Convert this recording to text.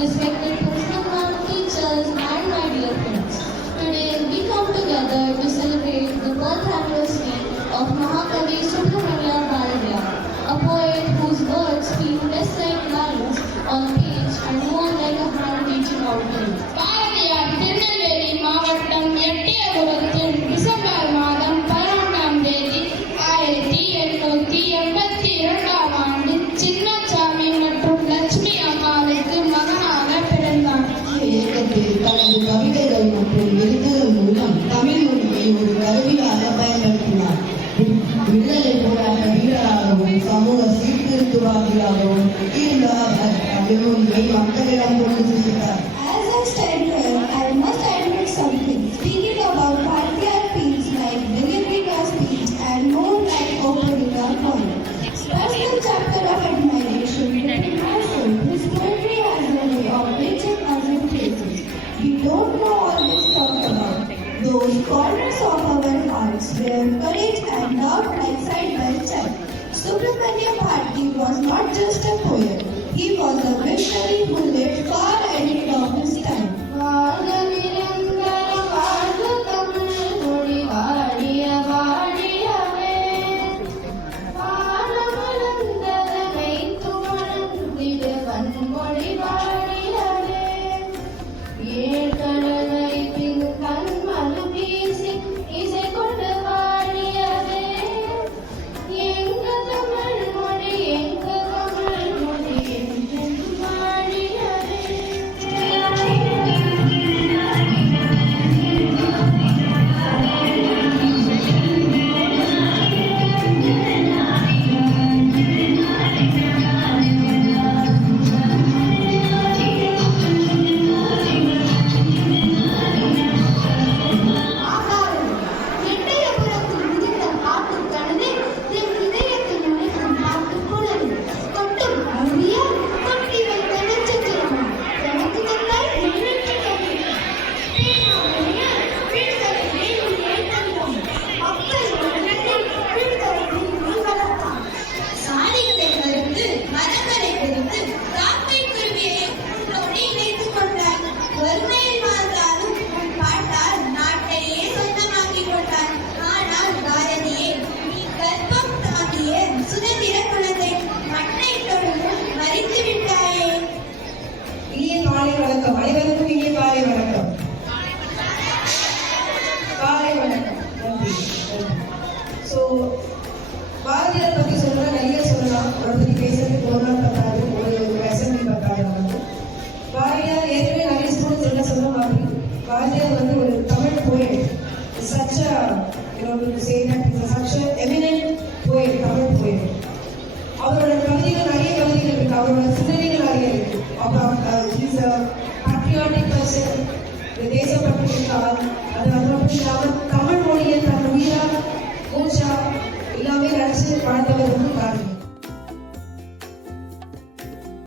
respected principal, teachers, and my dear friends. Today we come together to celebrate the birth anniversary of Mahakavi Subramanya Bharatiya, a poet whose words feel less like lines on page and more like a hand reaching out to you. Bharathiyar Tirunelveli மாவட்டம் எட்டயபுரத்தில் December மாதம் 12ஆம் தேதி 1882ஆம் ஆண்டு சின்னசாமி மற்றும் லட்சுமி அம்மாவுக்கு மகனாக பிறந்தார். இயக்கத்தில் தனது கவிதைகள் மற்றும் எழுத்துகள் மூலம் தமிழ் மொழியை ஒரு கருவியாக பயன்படுத்தினார். விடுதலை போராட்ட வீரராகவும் சமூக சீர்திருத்தவாதியாகவும் இருந்த அவர் தமிழ் மொழியை மக்களிடம் கொண்டு சென்றார். As a stranger, I must admit something. Speaking about Bharatiya feels like Vinayaka speech and more like opening a poem. Personal chapter of admiration written myself. His poetry has a way of reaching us in places we don't know always talk about. Those corners of our hearts where courage and doubt like side by side. Subramanya Bharati was not just a poet. He was a visionary who lived far ahead of his time. அனைவருக்கும் இங்கே காலை வணக்கம். காலை வணக்கம். So Bharathiyar பற்றி சொல்ற நிறைய சொல்லலாம். அவரை பற்றி பேசுறதுக்கு ஒரு நாள் பத்தாது, ஒரு அசம்பிளி பத்தாது. நமக்கு பாரதியார் ஏற்கனவே நிறைய ஸ்டூடெண்ட்ஸ் என்ன சொல்ல மாதிரி பாரதியார் வந்து ஒரு Tamil poet. such a to say that he's such a eminent poet, Tamil poet. அவரோட கவிதைகள் நிறைய கவிதைகள் இருக்கு, அவரோட சிந்தனைகள் நிறைய இருக்கு. he's a patriotic person, தேசப்பற்று இருக்கார். அது மட்டும் இல்லாமல் தமிழ் மொழியை தன் உயிரா மூச்சா எல்லாமே நினைச்சு பழத்த